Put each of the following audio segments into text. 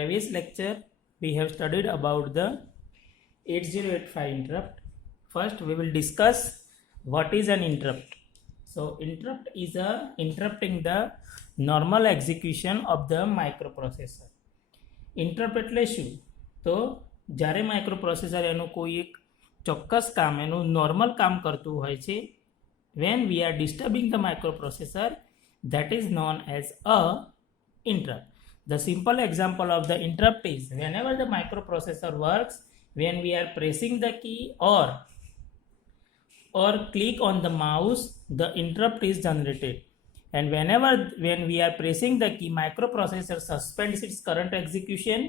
Previous lecture we have studied about the 8085 interrupt. First we will discuss what is an interrupt. So interrupt is interrupting the normal execution of the microprocessor. Interrupt એટલે શું? તો જ્યારે microprocessor એનું કોઈ એક ચોક્કસ કામ એનું નોર્મલ કામ કરતું હોય છે, when we are disturbing the microprocessor, that is known as a interrupt. The simple example of the interrupt is whenever the microprocessor works, when we are pressing the key or click on the mouse, the interrupt is generated. And when we are pressing the key, microprocessor suspends its current execution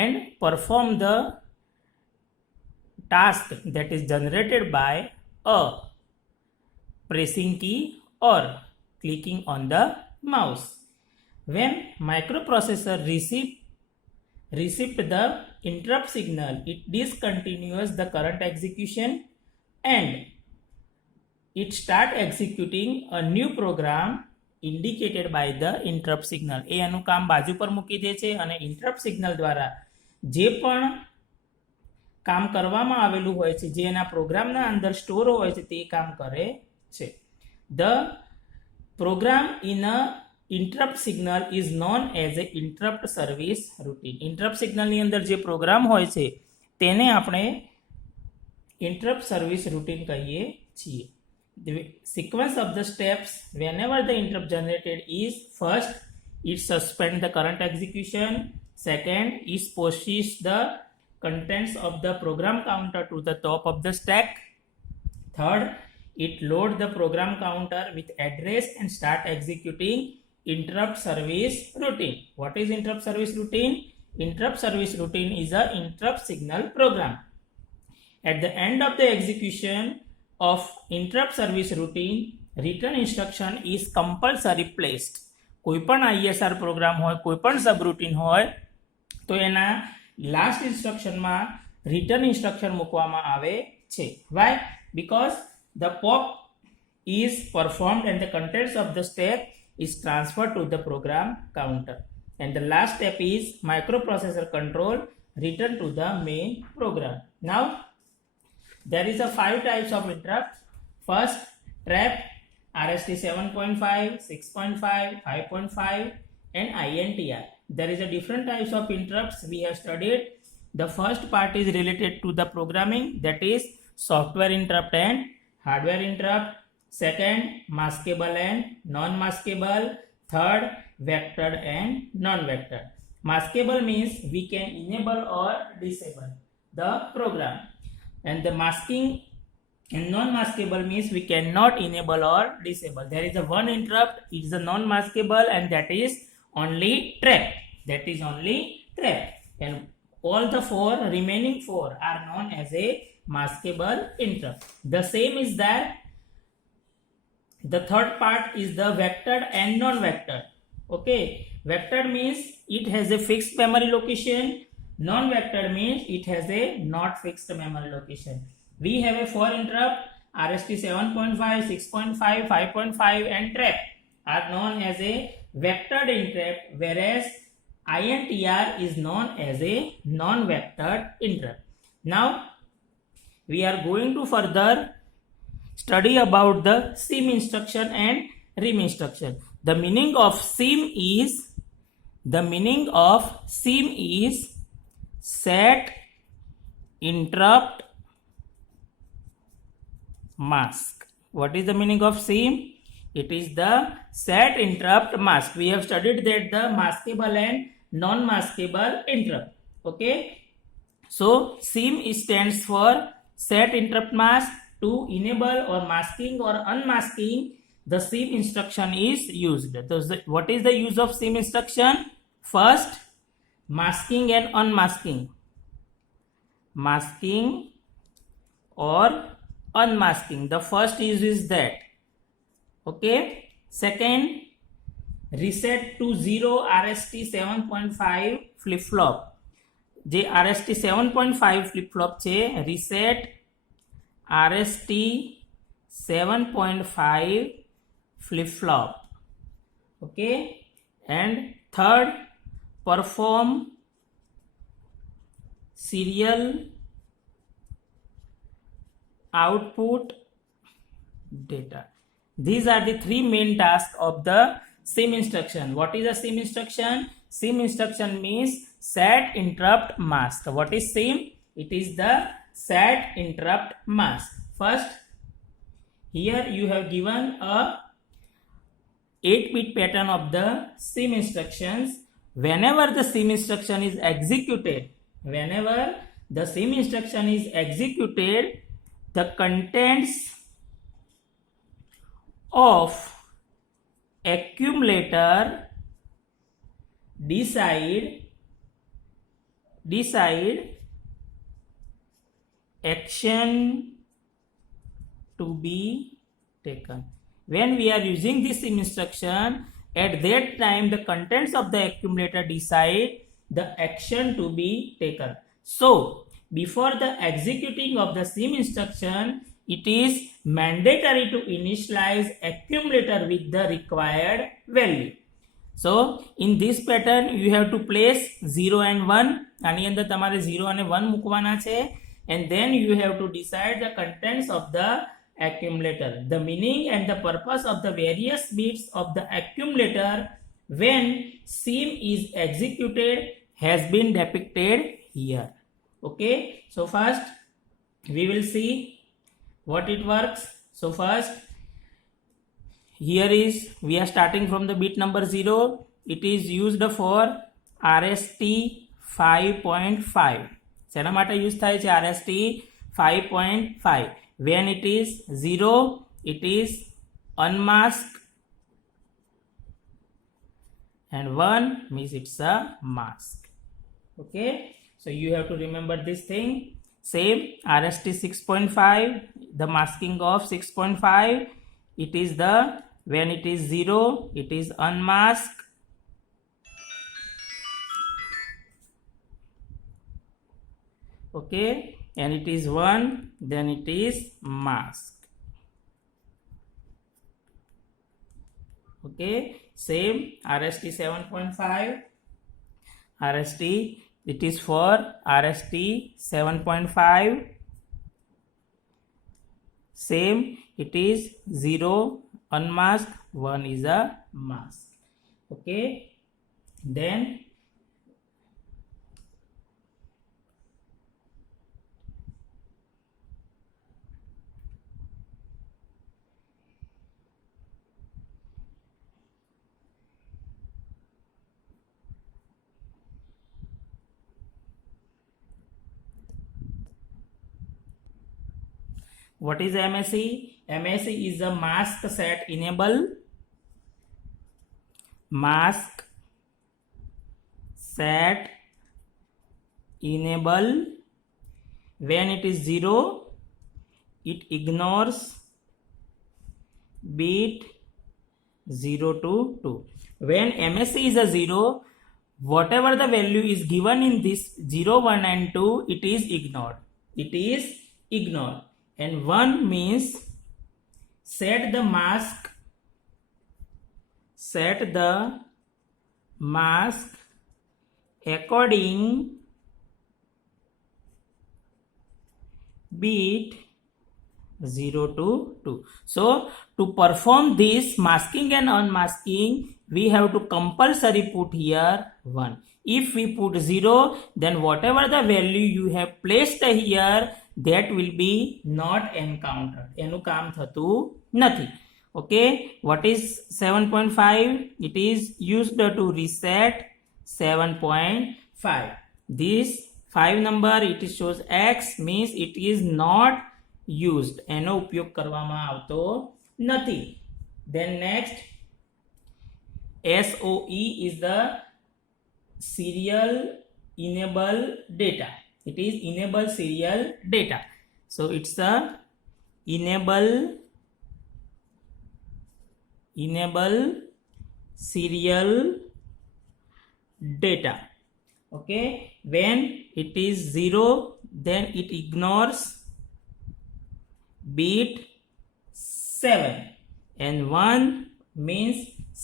and perform the task that is generated by a pressing key or clicking on the mouse. When microprocessor received the interrupt signal, it discontinues the current execution and it start executing a new program indicated by the interrupt signal. એ એનું કામ બાજુ પર મૂકી દે છે અને interrupt signal દ્વારા જે પણ કામ કરવામાં આવેલું હોય છે, જે એના પ્રોગ્રામના અંદર સ્ટોર હોય છે, તે કામ કરે છે. The program in a interrupt signal is known as a interrupt service routine. Interrupt signal ની અંદર જે પ્રોગ્રામ હોય છે તેને આપણે interrupt service routine કહીએ છીએ. The sequence of the steps whenever the interrupt generated is: first, it suspends the current execution; second, it pushes the contents of the program counter to the top of the stack; third, it loads the program counter with address and start executing interrupt service routine. What is interrupt service routine? Interrupt service routine is a interrupt signal program. At the end of the execution of interrupt service routine, return instruction is compulsory placed. કોઈપણ ISR programme હોય, કોઈપણ subroutine હોય, તો એના last ઇન્સ્ટ્રક્શનમાં return instruction મૂકવામાં આવે છે. Why? Because the pop is performed and the contents of the stack is transferred to the program counter. And the last step is microprocessor control return to the main program. Now, there is a 5 types of interrupt. First, trap, RST 7.5, 6.5, 5.5 and INTR. There is a different types of interrupts we have studied. The first part is related to the programming, that is software interrupt and hardware interrupt. Second, maskable and non-maskable. Third, vectored and non-vectored. Maskable means we can enable or disable the program, and the masking and non-maskable means we cannot enable or disable. There is a one interrupt, it is a non-maskable, and that is only trap. That is only trap, and all the remaining four are known as a maskable interrupt. The same is that the third part is the vectored and non-vectored. Okay, vectored means it has a fixed memory location. Non-vectored means it has a not fixed memory location. We have a 4 interrupt: RST 7.5, 6.5, 5.5 and trap are known as a vectored interrupt, whereas INTR is known as a non-vectored interrupt. Now we are going to further study about the SIM instruction and RIM instruction. The meaning of SIM is set interrupt mask. What is the meaning of SIM? It is the set interrupt mask. We have studied that the maskable and non-maskable interrupt. Okay, so SIM stands for set interrupt mask. To enable or masking or unmasking the SIM instruction is used. So what is the use of SIM instruction? First, masking and unmasking. Masking or unmasking. The first use is that. Okay. Second, reset to 0 RST 7.5 flip flop. જે RST 7.5 flip flop છે, reset RST 7.5 flip flop. Okay, and third, perform serial output data. These are the three main tasks of the SIM instruction. What is a SIM instruction? SIM instruction means set interrupt mask. What is SIM? It is the set interrupt mask. First, here you have given a 8-bit pattern of the SIM instructions. Whenever the SIM instruction is executed, the contents of accumulator decide action to be taken. When we are using this SIM instruction, at that time the contents of the accumulator decide the action to be taken. So before the executing of the SIM instruction, it is mandatory to initialize accumulator with the required value. So in this pattern you have to place 0 and 1. આની અંદર તમારે 0 અને 1 મૂકવાના છે, and then you have to decide the contents of the accumulator. The meaning and the purpose of the various bits of the accumulator when SIM is executed has been depicted here. Okay, so first we will see what it works. So first, here is, we are starting from the bit number 0. It is used for RST 5.5. શેના માટે use થાય છે RST 5.5? When it is 0, it is unmasked, and 1 means it's a mask. Okay, so you have to remember this thing. Same RST 6.5, the masking of 6.5, it is the, when it is 0, it is unmasked, okay, and it is 1, then it is masked. Okay, same RST 7.5, RST, it is for RST 7.5. Same, it is 0 unmasked, 1 is a mask. Okay, then what is MSE? MSE is a mask set enable. Mask set enable. When it is 0, it ignores bit 0 to 2. When MSE is a 0, whatever the value is given in this 0, 1 and 2, it is ignored. It is ignored. And 1 means set the mask according bit 0 to 2. So to perform this masking and unmasking, we have to compulsory put here 1. If we put 0, then whatever the value you have placed here, that will be not encountered. એનું કામ થતું નથી. Okay, what is 7.5? It is used to reset 7.5. This 5 number, it shows X, means it is not used. એનો ઉપયોગ કરવામાં આવતો નથી. Then next, SOE is the serial enable data. It is enable serial data. So it's the enable serial data. Okay, when it is 0, then it ignores bit 7, and 1 means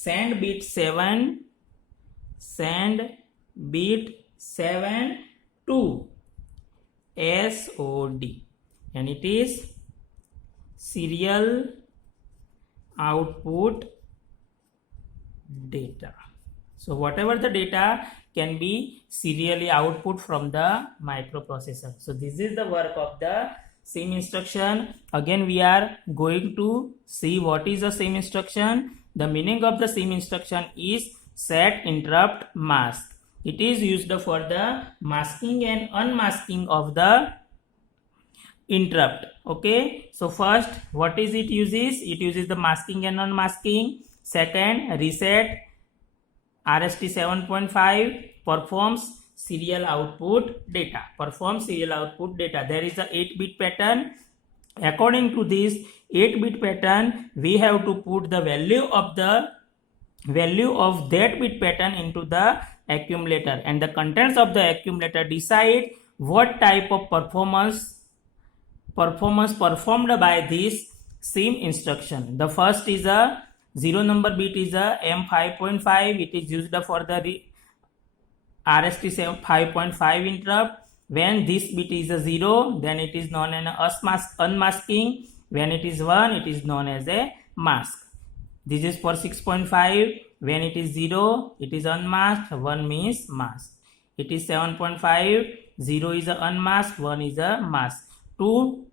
send bit 7, send bit 7 to SOD, and it is serial output data. So whatever the data can be serially output from the microprocessor. So this is the work of the SIM instruction. Again we are going to see what is a SIM instruction. The meaning of the SIM instruction is set interrupt mask. It is used for the masking and unmasking of the interrupt. Okay, so first what is it uses? It uses the masking and unmasking. Second, reset RST 7.5 performs serial output data. There is a 8-bit pattern. According to this 8-bit pattern, we have to put the value of that bit pattern into the accumulator, and the contents of the accumulator decide what type of performance performed by this SIM instruction. The first is a 0 number bit is a M5.5. It is used for the RST 5.5 interrupt. When this bit is a 0, then it is known as unmasking. When it is 1, it is known as a mask. This is for 6.5. When it is 0, it is unmasked. 1 means mask. It is 7.5. 0 is a unmasked. 1 is a mask. To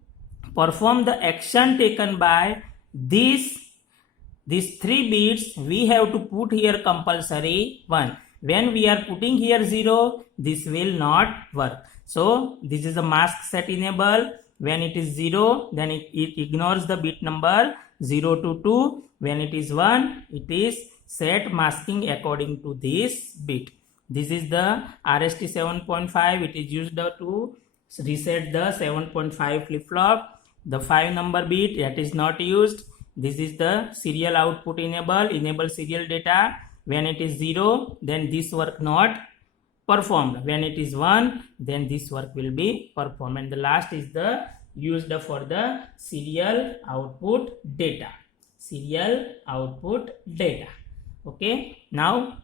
perform the action taken by these 3 bits, we have to put here compulsory 1. When we are putting here 0, this will not work. So this is a mask set enable. When it is 0, then it ignores the bit number 0 to 2. When it is 1, it is set masking according to this bit. This is the RST 7.5. It is used to reset the 7.5 flip-flop. The 5 number bit, that is not used. This is the serial output enable serial data. When it is 0, then this work not performed. When it is 1, then this work will be performed. And the last is the used for the serial output data. Okay, now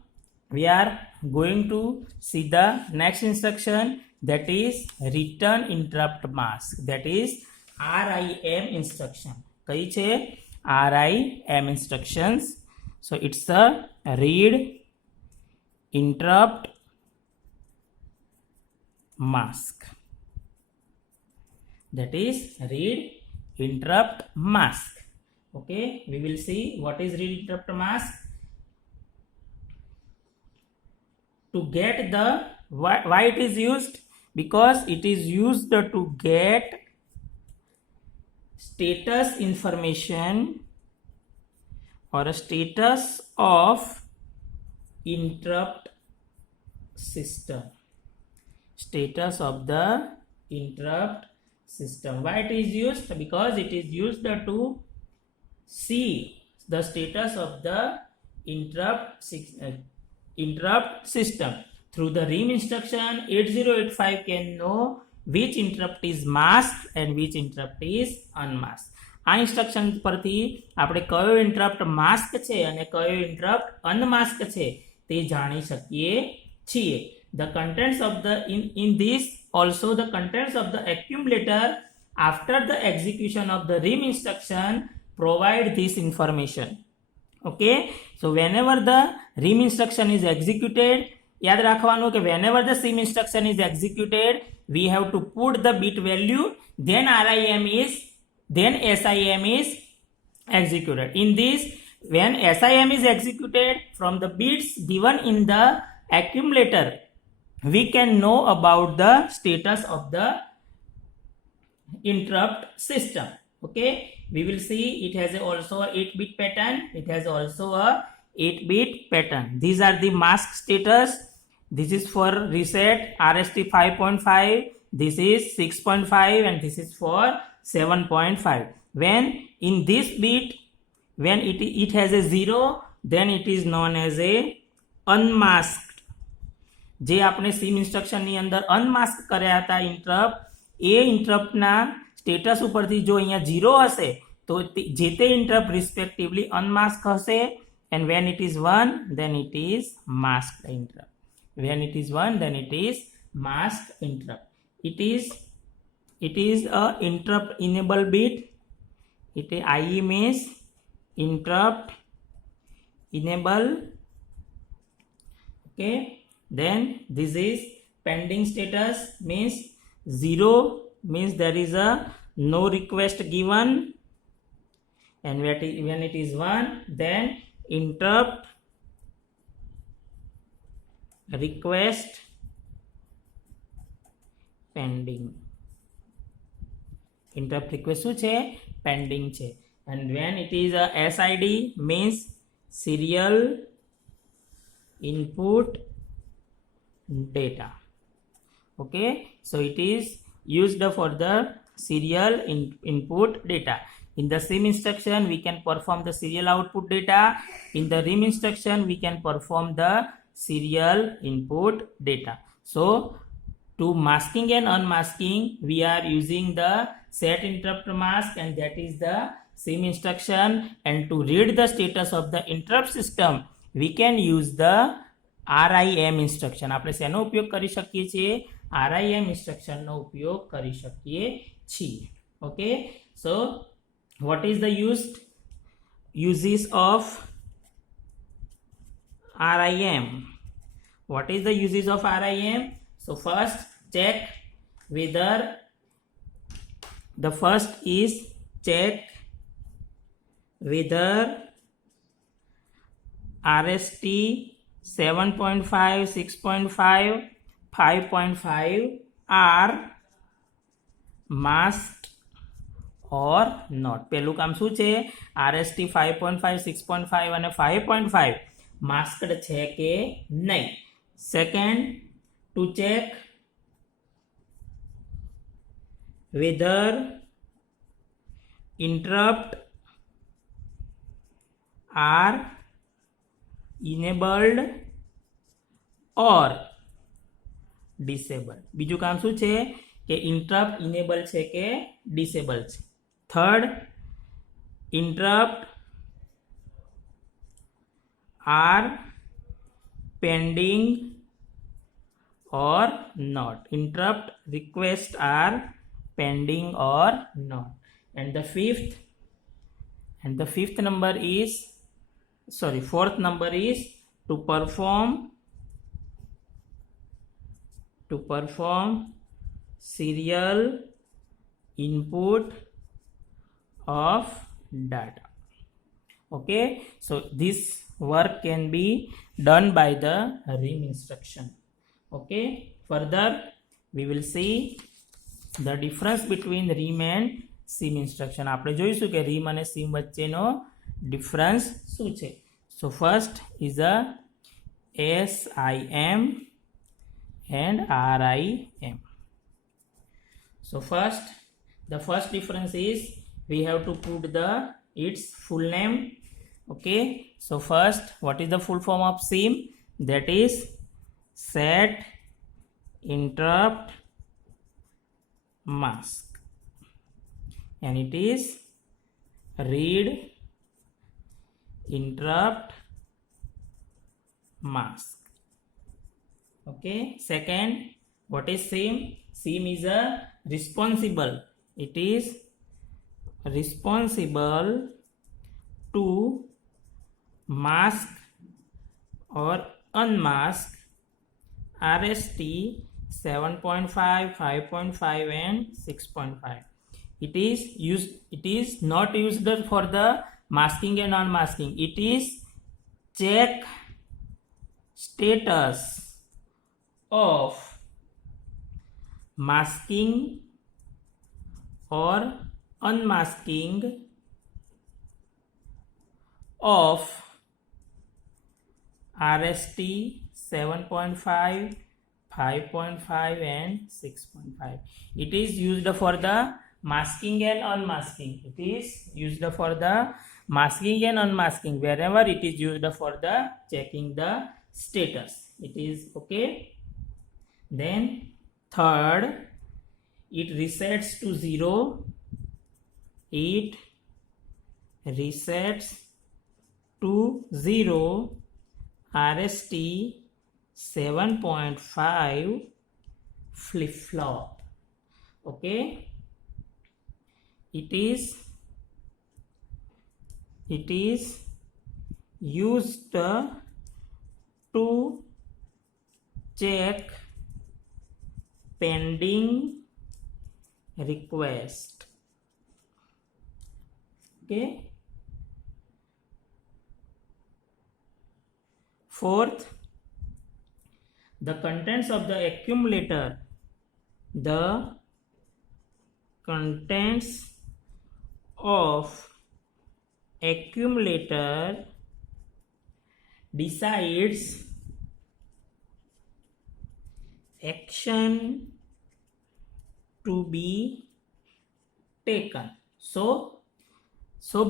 we are going to see the next instruction, that is return interrupt mask, that is RIM instruction. कई छे RIM instructions. So it's a read interrupt mask, that is read interrupt mask. Okay, we will see what is read interrupt mask. To get the why it is used, because it is used to get status information or a status of interrupt system. Status of the interrupt system. Why it is used? Because it is used to see the status of the interrupt system. Through the RIM instruction, 8085 can know which interrupt is masked and which interrupt is unmasked. આ instruction પરથી આપણે કયો interrupt mask છે અને કયો interrupt unmask છે તે જાણી શકીએ છીએ. The contents of the in this also the contents of the accumulator after the execution of the RIM instruction provide this information. Okay, so whenever the RIM instruction is executed, याद रखवानुं कि whenever the SIM instruction is executed, we have to put the bit value, then SIM is executed. In this, when SIM is executed, from the bits given in the accumulator, we can know about the status of the interrupt system. Okay, we will see it has also a 8-bit pattern. It has also a 8-bit pattern. These are the mask status. This is for reset RST 5.5. This is 6.5 and this is for 7.5. When in this bit, when it has a 0, then it is known as a unmasked. જે આપણે SIM ઇન્સ્ટ્રક્શનની અંદર unmask કર્યા હતા interrupt, એ ઇન્ટરપ્ટના status ઉપરથી જો અહીંયા 0 હશે તો જે તે ઇન્ટરપ્ટ રિસ્પેક્ટિવલી અનમાસ્ક હશે, and when it is 1, then it is masked interrupt. When it is 1, then it is mask interrupt. It is a interrupt enable bit. It IE means interrupt enable. Okay, then this is pending status, means 0 means there is a no request given, and when it is 1, then interrupt request pending. Interrupt request શું છે? Pending છે. And when it is a SID means serial input data. Okay, so it is used for the serial input data. In the sim instruction we can perform the serial output data. In the rim instruction we can perform the serial input data. So to masking and unmasking we are using the set interrupt mask, and that is the sim instruction. And to read the status of the interrupt system we can use the RIM instruction. આપણે શેનો ઉપયોગ કરી શકીએ છીએ? RIM instruction નો ઉપયોગ કરી શકીએ છીએ. Okay, so what is the uses of RIM? What is the uses of RIM? So first check whether the first is check whether RST 7.5, 6.5, 5.5 are masked or not. પહેલું કામ શું છે? RST 5.5, 6.5 અને 5.5 masked છે કે નહીં. Second, to check whether interrupt are enabled or disabled. બીજું કામ શું છે? કે interrupt enable છે કે disable છે. Third, interrupt are pending or not. Interrupt requests are pending or not. And the fourth number is to perform serial input of data. Okay, so this work can be done by the rim instruction. Okay, further we will see the difference between rim and sim instruction. આપણે જોઈશું કે rim અને sim વચ્ચેનો difference શું છે. So first is a SIM and RIM. So the first difference is we have to put its full name. Okay, so first, what is the full form of SIM? That is set interrupt mask, and it is read interrupt mask. Okay, second, what is SIM? SIM is a responsible. It is responsible to mask or unmask RST 7.5, 5.5 and 6.5. It is not used for the masking and unmasking. It is check status of masking or unmasking of RST 7.5, 5.5 and 6.5. It is used for the masking and unmasking. It is used for the masking and unmasking. Wherever it is used for the checking the status, it is okay. Then third, it resets to 0. It resets to 0 RST 7.5 flip-flop. Okay, it is used to check pending request. Okay, fourth, the contents of the accumulator decides action to be taken. So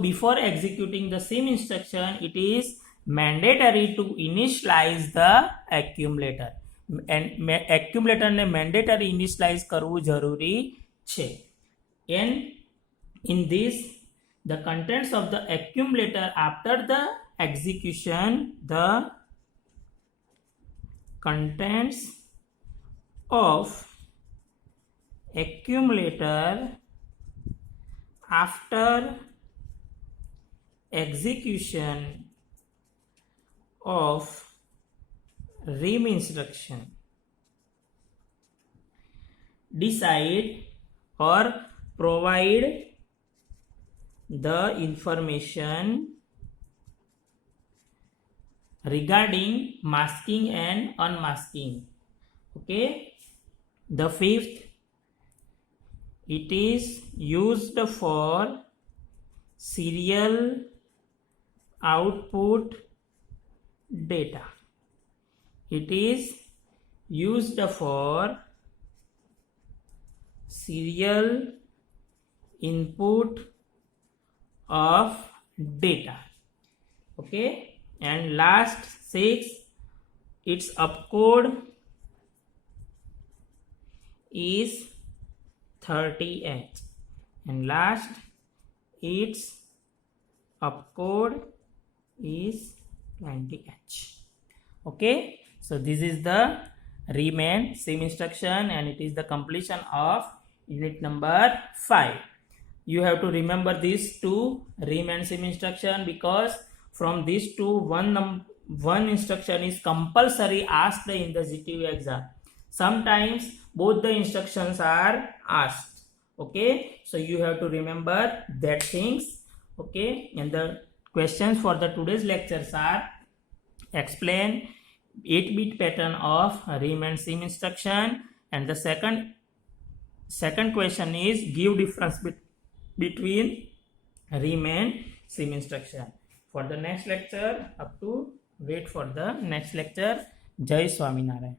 before executing the same instruction, it is mandatory to initialize the accumulator. And accumulator ने mandatory initialize करવું जरूरी છે. And in this, the contents of the accumulator after the execution, the contents of accumulator after execution of RIM instruction decide or provide the information regarding masking and unmasking. Okay, the fifth, it is used for serial output data. It is used for serial input of data. Okay, and last, 6, its opcode is 30H, and last, its opcode is 20H. Okay, so this is the RIM and SIM instruction, and it is the completion of unit number 5. You have to remember these two RIM and SIM instruction, because from these two, one instruction is compulsory asked in the GTU exam. Sometimes both the instructions are asked. Okay, so you have to remember that things. Okay, and the questions for the today's lectures are: explain 8-bit pattern of RIM and SIM instruction, and the second question is give difference between RIM and SIM instruction. For the next lecture, up to wait for the next lecture. Jai Swaminarayan.